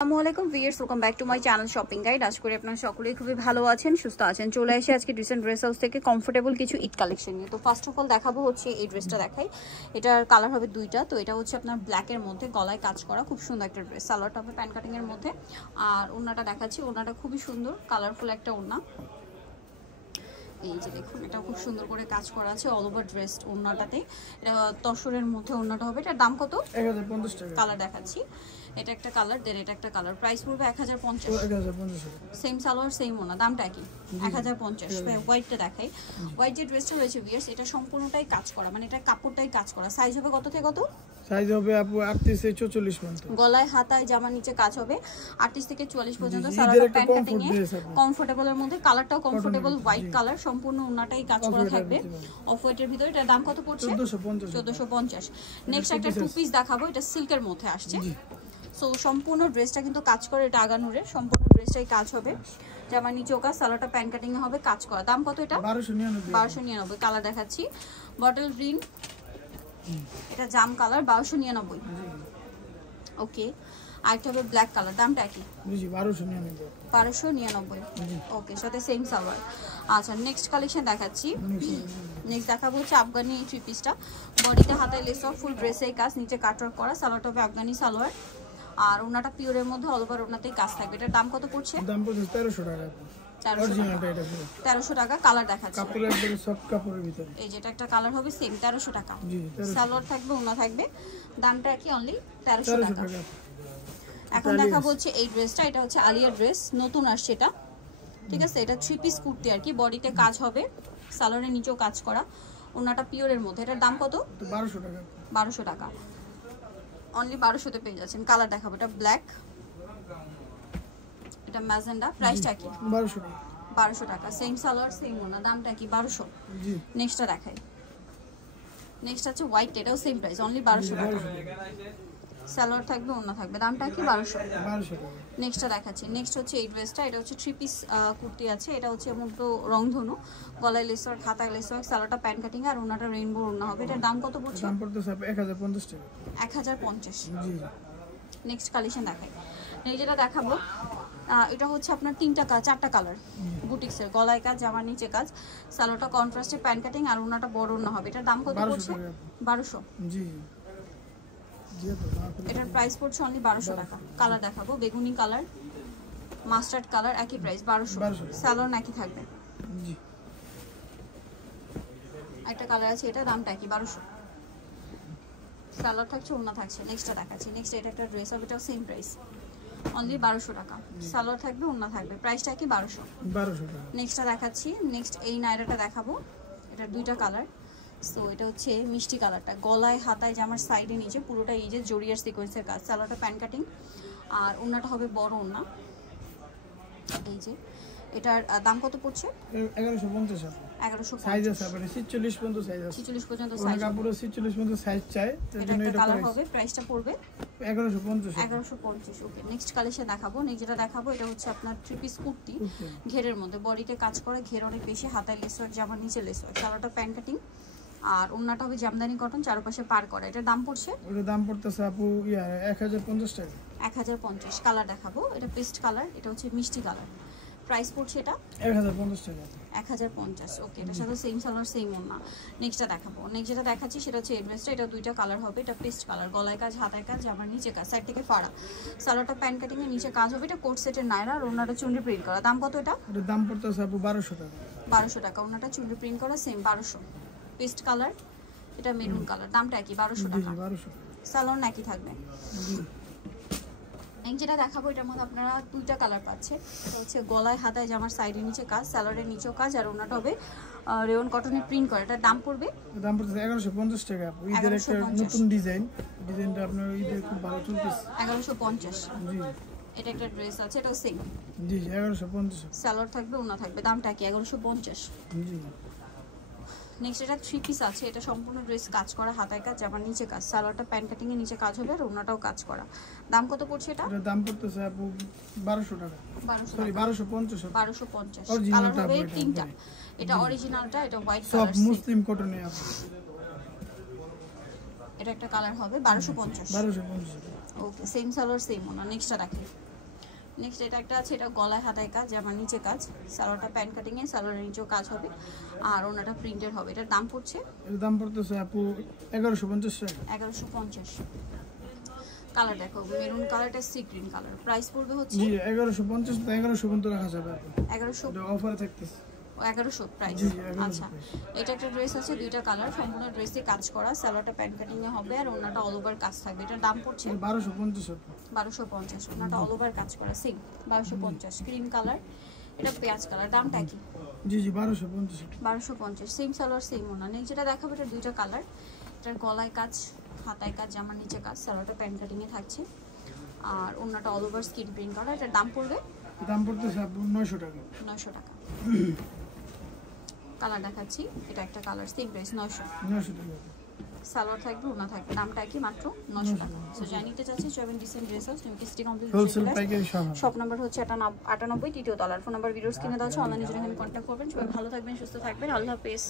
আসসালামু আলাইকুম viewers, welcome back to my channel shopping guide. আশা করি আপনারা সকলেই খুবই ভালো আছেন, সুস্থ আছেন। চলে আসি আজকে রিসেন্ট ড্রেস হাউস থেকে কমফোর্টেবল কিছু ঈদ কালেকশন নিয়ে। তো ফার্স্ট অফ অল দেখাবো হচ্ছে এই ড্রেসটা দেখাই। এটার কালার হবে দুইটা। তো এটা হচ্ছে আপনার ব্ল্যাকের মধ্যে গলায় কাজ করা, খুব সুন্দর একটা ড্রেস। সালোয়ারটা হবে প্যান কাটিং এর মধ্যে। আর ওড়নাটা দেখাচ্ছি, ওড়নাটা খুবই সুন্দর, কালারফুল একটা ওড়না। এই যে দেখুন, এটা খুব সুন্দর করে কাজ করা আছে অল ওভার ড্রেস ওড়নাটাতে। এটা তসরের মধ্যে ওড়নাটা হবে। এটার দাম কত? 1050 টাকা। কালার দেখাচ্ছি, এটা একটা কালার, দেন এটা একটা কালার। প্রাইস পড়বে 1050। সেম সালোয়ার সেম ওড়না, দামটা কি? 1050। হোয়াইটটা দেখাই। হোয়াইট যে ড্রেসটা রয়েছে ভিউয়ার্স, এটা সম্পূর্ণটাই কাজ করা, মানে এটা কাপড়টাই কাজ করা। সাইজ হবে কত থেকে কত? সাইজ হবে আপু 38 থেকে 44 পর্যন্ত। গলায় হাতায় জামার নিচে কাজ হবে 38 থেকে 44 পর্যন্ত। সালোয়ার প্যান্ট কাটিং এ কমফোর্টেবলের মধ্যে, কালারটাও কমফোর্টেবল হোয়াইট কালার, সম্পূর্ণ ওড়নাটাই কাজ করা থাকবে অফ হোয়াইটের ভিতরে। এটার দাম কত পড়ছে? 1450। নেক্সট একটা টু পিস দেখাবো, এটা সিল্কের মধ্যে আসছে। সো সম্পূর্ণ ড্রেসটা কিন্তু কাজ করে, এটা আগানুরের সম্পূর্ণ ড্রেসটাই কাজ হবে। জামার নিচেও কাজ, সালোয়ারটা প্যান্ট কাটিং এ হবে কাজ করা। দাম কত এটা? 1299। কালার দেখাচ্ছি বটল গ্রিন, এটা জাম কালার, 1299। ওকে, আরেকটা হবে ব্ল্যাক কালার, দামটা কি? 1299। ওকে, সাথে সেম সালোয়ার। আচ্ছা, নেক্সট কালেকশন দেখাচ্ছি। নেক্সট দেখাবো হচ্ছে আফগানি থ্রি পিসটা। বডিতে হাতায় লেস অফ, ফুল ড্রেসেই কাজ, নিচে কাটওয়ার্ক করা। সালোয়ারটা হবে আফগানি সালোয়ার, আর ওনাটা পিওরের মধ্যে অল ওভার ওনাতেই কাজ থাকবে। এটার দাম কত পড়ছে? দাম পড়ছে 1300 টাকা। 1300 টাকা। কালার দেখাচ্ছি, কাপড়ের একদম সফট কাপড়ের ভিতরে। এই যেটা একটা কালার হবে সেম 1300 টাকা। সালোয়ার থাকবে, ওনা থাকবে, দামটা কি? অনলি 1300 টাকা। এখন দেখাবো হচ্ছে এই ড্রেসটা। এটা হচ্ছে আলিয়া ড্রেস, নতুন আসছে এটা, ঠিক আছে। এটা থ্রি পিস কুর্তি আর কি, বডিতে কাজ হবে, সালোয়ারের নিচেও কাজ করা, ওনাটা পিওরের মধ্যে। এটার দাম কত? 1200 টাকা। 1200 টাকা, অনলি 1200 পেয়ে যাচ্ছেন। কালার দেখাবো, এটা ব্ল্যাক, এটা ম্যাজেন্ডা। প্রাইসটা কি? 1200 টাকা। 1200 টাকা। সেম সালোয়ার সেম ওনা, দামটা কি? 1200। জি। নেক্সটটা দেখাই। নেক্সট আছে হোয়াইট, এটাও সেম প্রাইস, অনলি 1200 টাকা। সালোয়ার থাকবে, ওনা থাকবে, দামটা কি? 1200 টাকা। নেক্সটটা দেখাচ্ছি। নেক্সট হচ্ছে এই ড্রেসটা। এটা হচ্ছে থ্রি পিস কুর্তি আছে। এটা হচ্ছে মূলত রংধনু, গলায় লেসওয়ার্ক, হাতায় লেসওয়ার্ক, সালোয়ারটা প্যান্ট কাটিং আর ওনাটা রেইনবো ওনা হবে। এটার দাম কত পড়ছে? দাম পড়তেছে 1050 টাকা। 1050। জি। নেক্সট কালেকশন দেখাই। এই যেটা দেখাবো, এটা হচ্ছে আপনার চারটা কালার, বুটিক্সের, গলায় কাজ, জামার নিচে কাজ, সালোয়ারটা কন্ট্রাস্টে, প্যান্ট কাটিং আর ওনাটা বড় ওনা হবে। এটার দাম কত পড়ছে? 1200। জি। এটার প্রাইস পড়ছে অনলি 1200 টাকা। কালার দেখাবো, বেগুনি কালার, মাস্টার্ড কালার, একই প্রাইস 1200। সালোয়ার নাকি থাকবে। জি। একটা কালার আছে, এটা দামটা কি? 1200। সালোয়ার থাকছে, ওড়না থাকছে। নেক্সটটা দেখাচ্ছি। নেক্সট এটা একটা ড্রেস হবে, এটাও সেম প্রাইস, অনলি 1200 টাকা। সালোয়ার থাকবে, ওড়না থাকবে, প্রাইসটা কি? 1200 টাকা। নেক্সটটা দেখাচ্ছি। নেক্সট এই নাইরাটা দেখাবো, এটা দুইটা কালার। সো এটা হচ্ছে মিষ্টি কালারটা, গলায় হাতায় জামার সাইডে নিচে পুরোটা এই যে জরিয়ার সিকোয়েন্সের কাজ, সালোয়ারটা প্যান্ট কাটিং আর ওড়নাটা হবে বড় ওড়না। এই যে এটার দাম কত পড়ছে? 1150 টাকা। 1150। সাইজ আছে মানে 46 পর্যন্ত সাইজ আছে। 46 পর্যন্ত সাইজ। কাপড় 46 পর্যন্ত সাইজ চাই, এর জন্য এটা কালার হবে। প্রাইসটা পড়বে 1150। 1150। ওকে, নেক্সট কালেকশন দেখাবো। নেক্সট যেটা দেখাবো, এটা হচ্ছে আপনার থ্রি পিস কুর্তি, ঘেরের মধ্যে, বডিতে কাজ করে, ঘের অনেক বেশি, হাতায় লেসওয়ার্ক, জামার নিচে লেসওয়ার্ক, সালোয়ারটা প্যান্ট কাটিং আর ওড়নাটা হবে জামদানি কটন, চারপাশে পার করা। এটার দাম পড়ছে? এর দাম পড়তেছে আপু 1050 টাকা। 1050। কালার দেখাবো, এটা পেস্ট কালার, এটা হচ্ছে মিষ্টি কালার। প্রাইস পড়ছে এটা 1050 টাকা। 1050। ওকে, এটার সাথে সেম সালোয়ার সেম ওড়না। নেক্সটটা দেখাবো। নেক্সট যেটা দেখাচ্ছি সেটা হচ্ছে এই ড্রেসটা। এটা দুইটা কালার হবে, এটা পেস্ট কালার, গলায় কাজ, হাতায় কাজ, জামার নিচে কাজ, সাইড থেকে ফাড়া, সালোয়ারটা প্যান্ট কাটিং এর নিচে কাজ হবে। এটা কোট সেটের নাইরা আর ওড়নাটা চুন্ডি প্রিন্ট করা। দাম কত এটা? এর দাম পড়তেছে আপু 1200 টাকা। 1200 টাকা। ওড়নাটা চুন্ডি প্রিন্ট করা, সেম 1200। পেস্ট কালার, এটা মেরুন কালার, দামটা কি? 1200 টাকা। 1200। সালোয়ার নাকি থাকবে। যেটা দেখাবো এটার মধ্যে আপনারা দুইটা কালার পাচ্ছেন। এটা হচ্ছে গলায় হাতায় জামার সাইডের নিচে কাজ, সালোয়ারের নিচেও কাজ আর ওনাটা হবে রেয়ন কটনের প্রিন্ট করা। এটার দাম পড়বে? দাম পড়ছে 1150 টাকা। ঈদের একটা নতুন ডিজাইন, ডিজাইনটা আপনার ঈদের খুব ভালো চলতেছে। 1150। জি। এটা একটা ড্রেস আছে, এটাও সেম। জি 1150। সালোয়ার থাকবে, ওনা থাকবে, দামটা কি? 1150। জি। নেক্সট এটা থ্রি পিস আছে, এটা সম্পূর্ণ ড্রেস কাজ করা, হাতায় কাজ, জামার নিচে কাজ, সালোয়ারটা প্যান্ট কাটিং এর নিচে কাজ হবে আর ওনাটাও কাজ করা। দাম কত পড়ছে এটা? এর দাম পড়তেছে আপু 1200 টাকা। 1250। 1250। কালার হবে তিনটা, এটা অরিজিনালটা, এটা হোয়াইট কালার, সব মুসলিম কটনে আপু। এটা একটা কালার হবে 1250। 1250। ওকে, সেম সালোয়ার সেম ওনা। নেক্সটটা দেখি। নেক্সট এটা একটা আছে, এটা গলায় হাতায় কাজ, জামার নিচে কাজ, সালোয়ারটা প্যান্ট কাটিং এ, সালোয়ারের নিচেও কাজ হবে আর ওনাটা প্রিন্টেড হবে। এটার দাম পড়ছে, এর দাম পড়তেছে আপু 1150 টাকা। 1150। কালার দেখো, মেরুন কালারটা সি গ্রিন কালার, প্রাইস পড়বে হচ্ছে জি 1150 তো 1100 পর্যন্ত রাখা যাবে আপু। 1100, এটা অফারে থাকতেছে। 1100 প্রাইস। জি 1100 আচ্ছা, এটা একটা ড্রেস আছে, দুইটা কালার, সম্পূর্ণ ড্রেসে কাজ করা, সালোয়ারটা প্যান্ট কাটিং এ হবে আর ওনাটা অল ওভার কাজ থাকবে। এটার দাম পড়ছে 1250 আপু। 1250। ওনাটা অল ওভার কাজ করা, সেম 1250। ক্রিম কালার, এটা পেঁয়াজ কালার, দামটা কি? জি জি 1250। 1250, সেম সালোয়ার সেম ওনা। নেক্সট যেটা দেখাবো এটা দুইটা কালার, এটার গলায় কাজ, হাতায় কাজ, জামার নিচে কাজ, সালোয়ারটা প্যান্ট কাটিং এ থাকছে আর ওনাটা অল ওভার স্কিন প্রিন্ট করা। এটার দাম পড়বে দাম পড়তেছে আপু 900 টাকা। 900 টাকা। কালার দেখাচ্ছি, এটা একটা কালার, সেম প্রাইস 900। 900 টাকা। সালোয়ার থাকবে, ওনা থাকবে, দামটা কি? মাত্র 900 টাকা। সো জানিতে চাচ্ছি চবেন ডিসেন্ট ড্রেস হাউস, তুমি কি সিটি কমপ্লেক্স হোলসেল পাইকারি সহ। শপ নাম্বার হচ্ছে 98 তৃতীয় তলার। ফোন নাম্বার ভিডিওস কিনে দেওয়া আছে, অনলাইনে জন্য এখানে কন্ট্যাক্ট করবেন। সবাই ভালো থাকবেন, সুস্থ থাকবেন, আল্লাহ হাফেজ।